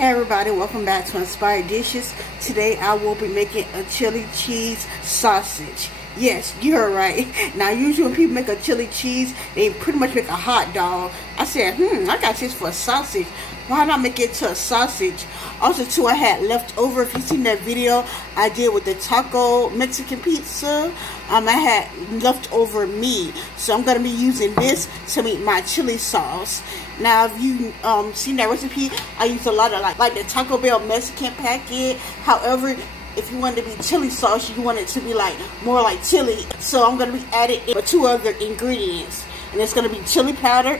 Hey everybody, welcome back to Inspired Dishes. Today I will be making a chili cheese sausage. Yes, you heard right. Now usually when people make a chili cheese, they pretty much make a hot dog. I said, I got this for a sausage. Why not make it to a sausage? Also too, I had leftover. If you seen that video I did with the taco Mexican pizza, I had leftover meat. So I'm going to be using this to make my chili sauce. Now if you seen that recipe, I used a lot of like the Taco Bell Mexican packet. However, if you want it to be chili sauce, you want it to be like more like chili. So I'm going to be adding two other ingredients. And it's going to be chili powder.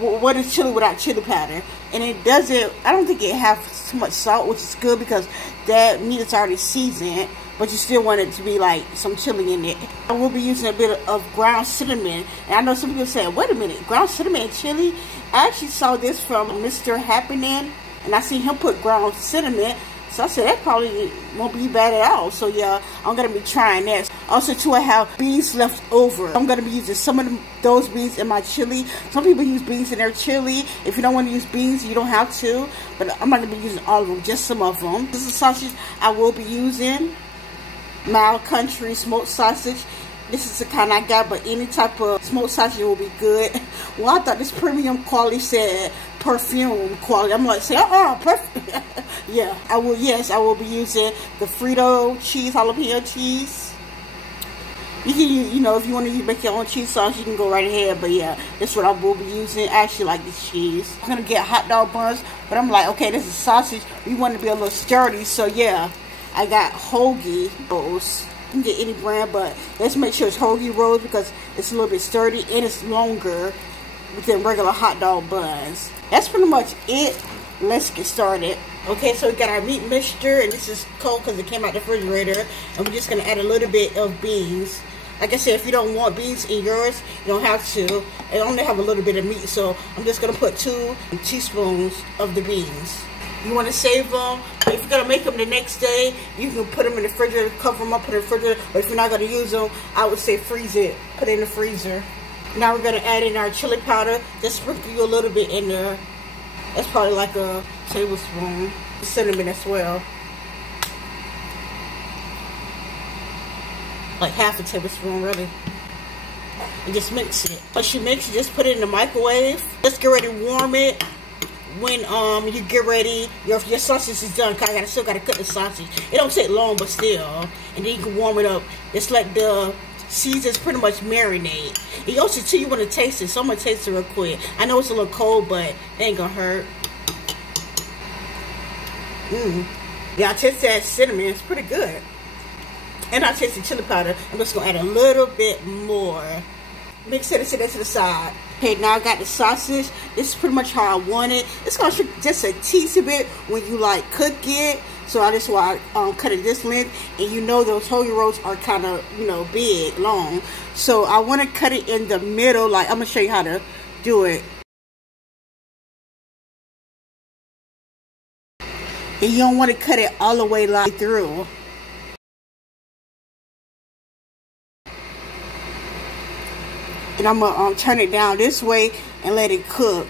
What is chili without chili powder? And it doesn't, I don't think it has too much salt, which is good because that meat is already seasoned. But you still want it to be like some chili in it. I will be using a bit of ground cinnamon. And I know some people say, wait a minute, ground cinnamon and chili? I actually saw this from Mr. Happening. And I seen him put ground cinnamon. So I said, that probably won't be bad at all. So yeah, I'm going to be trying that. Also too, I have beans left over. I'm going to be using some of those beans in my chili. Some people use beans in their chili. If you don't want to use beans, you don't have to. But I'm not going to be using all of them, just some of them. This is sausage I will be using. Mild country smoked sausage. This is the kind I got, but any type of smoked sausage will be good. Well, I thought this premium quality said perfume quality. I'm like, say, perfume. Yeah, I will. Yes, I will be using the Frito cheese, jalapeno cheese. You can, you know, if you want to make your own cheese sauce, you can go right ahead. But yeah, that's what I will be using. I actually like this cheese. I'm gonna get hot dog buns, but I'm like, okay, this is sausage. We want to be a little sturdy, so yeah, I got hoagie rolls. You can get any brand, but let's make sure it's hoagie rolls because it's a little bit sturdy and it's longer than regular hot dog buns. That's pretty much it. Let's get started. Okay, so we got our meat mixture, and this is cold because it came out the refrigerator. And we're just going to add a little bit of beans. Like I said, if you don't want beans in yours, you don't have to. I only have a little bit of meat, so I'm just going to put 2 teaspoons of the beans. You want to save them. If you're going to make them the next day, you can put them in the refrigerator, cover them up, put them in the refrigerator. But if you're not going to use them, I would say freeze it. Put it in the freezer. Now we're going to add in our chili powder. Just sprinkle you a little bit in there. That's probably like a tablespoon. Cinnamon as well. Like half a tablespoon, really. And just mix it. Once you mix it, just put it in the microwave. Just get ready to warm it. When you get ready, your sausage is done. Cause I still gotta cook the sausage. It don't take long, but still. And then you can warm it up. It's like the seasons pretty much marinate. And also too, you want to taste it. So I'm gonna taste it real quick. I know it's a little cold, but it ain't gonna hurt. Yeah, I taste that cinnamon. It's pretty good. And I taste the chili powder. I'm just gonna add a little bit more. Mix it and set it to the side. Okay, now I got the sausage. This is pretty much how I want it. It's gonna shrink just a teensy bit when you like cook it. So that's why I cut it this length. And you know those hoagie rolls are kind of, you know, big, long. So I want to cut it in the middle. Like, I'm gonna show you how to do it. And you don't want to cut it all the way like through. And I'm gonna turn it down this way and let it cook.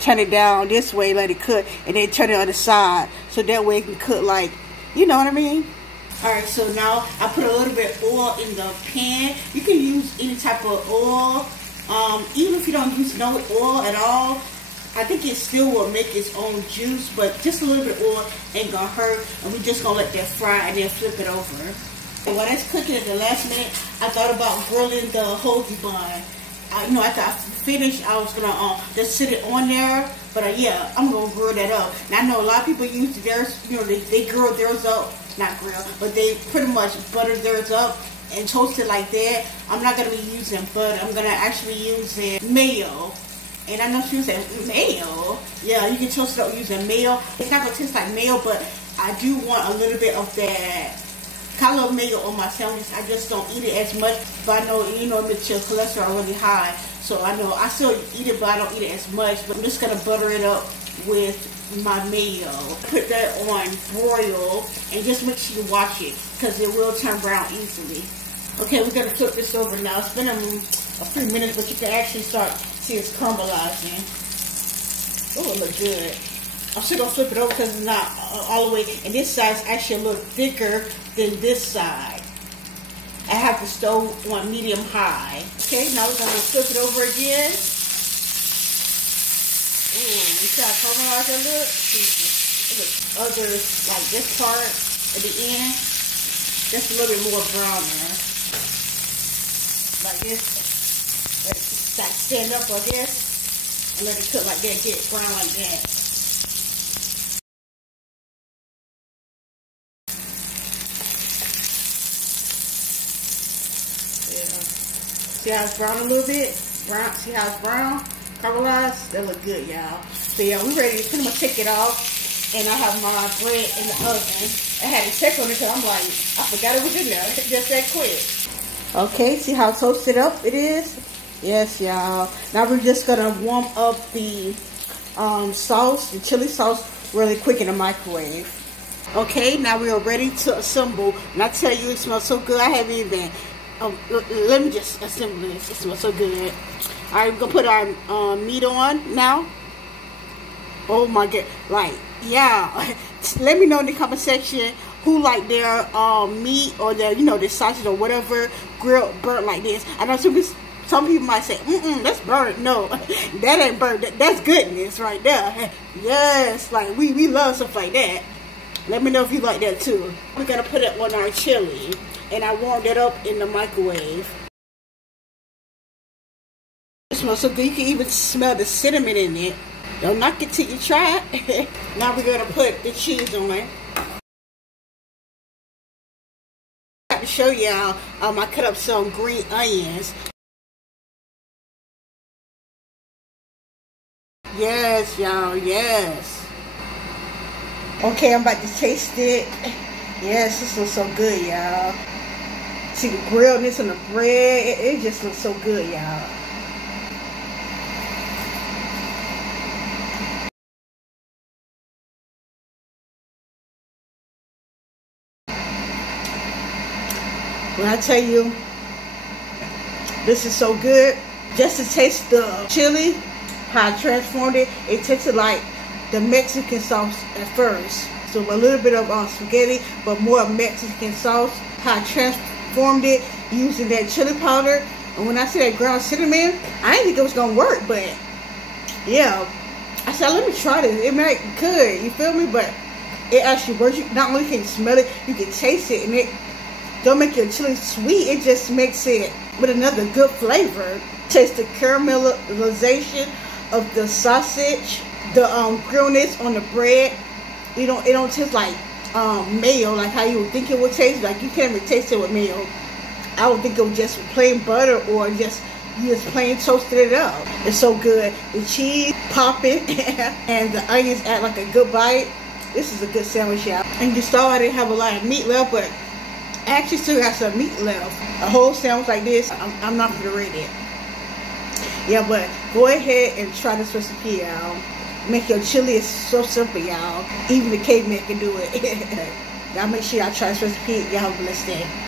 Turn it down this way, let it cook, and then turn it on the side so that way it can cook like, you know what I mean? Alright, so now I put a little bit of oil in the pan. You can use any type of oil. Even if you don't use no oil at all, I think it still will make its own juice, but just a little bit of oil ain't gonna hurt. And we're just gonna let that fry and then flip it over. And while that's cooking at the last minute, I thought about grilling the hoagie bun. After I finished, I was gonna just sit it on there. But yeah, I'm gonna grill that up. Now I know a lot of people use theirs, they grill theirs up, not grill, but they pretty much butter theirs up and toast it like that. I'm not gonna be using butter. I'm gonna actually use mayo. And I know she was saying, mayo? Yeah, you can toast it up using mayo. It's not going to taste like mayo, but I do want a little bit of that. I love mayo on my sandwiches. I just don't eat it as much. But I know, it makes your cholesterol really high. So I know I still eat it, but I don't eat it as much. But I'm just going to butter it up with my mayo. Put that on broil and just make sure you watch it because it will turn brown easily. Okay, we're going to flip this over now. It's been a few minutes, but you can actually see it's caramelizing. Oh, it looks good. I'm still gonna flip it over because it's not all the way. And this side's actually a little thicker than this side. I have the stove on medium high. Okay, now we're gonna flip it over again. Ooh, you see how caramelized that looks? Look, others like this part at the end, just a little bit more browner. Like this, let it like stand up like this, and let it cook like that, get brown like that. See how it's brown a little bit? Brown. See how it's brown? Caramelized? That look good, y'all. So yeah, we're ready to pretty much take it off. And I have my bread in the oven. I had to check on it because I'm like, I forgot it was in there. Just that quick. Okay, see how toasted up it is? Yes, y'all. Now we're just gonna warm up the sauce, the chili sauce, really quick in the microwave. Okay, now we are ready to assemble. And I tell you, it smells so good. I haven't even. Let me just assemble this. It smells so good. All right, we're gonna put our meat on now. Oh my god! Like, yeah. Let me know in the comment section who like their meat or their, you know, their sausage or whatever grilled burnt like this. I know some people might say, that's burnt. No, that ain't burnt. That's goodness right there. Yes, like we love stuff like that. Let me know if you like that too. We're gonna put it on our chili. And I warmed it up in the microwave. It smells so good. You can even smell the cinnamon in it. Don't knock it till you try it. Now we're going to put the cheese on it. I have to show y'all, I cut up some green onions. Yes, y'all, yes. Okay, I'm about to taste it. Yes, this looks so good, y'all. See the grilledness on the bread. It just looks so good, y'all. When I tell you, this is so good. Just to taste the chili, how I transformed it, it tasted like the Mexican sauce at first. So a little bit of spaghetti, but more Mexican sauce. How I transformed it using that chili powder. And when I see that ground cinnamon, I didn't think it was gonna work, but yeah, I said let me try this. It might be good, you feel me? But it actually works. You not only can you smell it, you can taste it, and it don't make your chili sweet. It just makes it with another good flavor. Taste the caramelization of the sausage, the grilledness on the bread. It don't taste like mayo, like how you would think it would taste. Like you can't even taste it with mayo. I would think it was just plain butter or just plain toasted it up. It's so good. The cheese popping and the onions add like a good bite. This is a good sandwich, y'all. And you saw I didn't have a lot of meat left, but I actually still got some meat left. A whole sandwich like this, I'm not gonna rate it. Yeah, but go ahead and try this recipe, y'all. Make your chili. Is so simple, y'all. Even the caveman can do it. Y'all make sure y'all try this recipe. Y'all have a blessed day.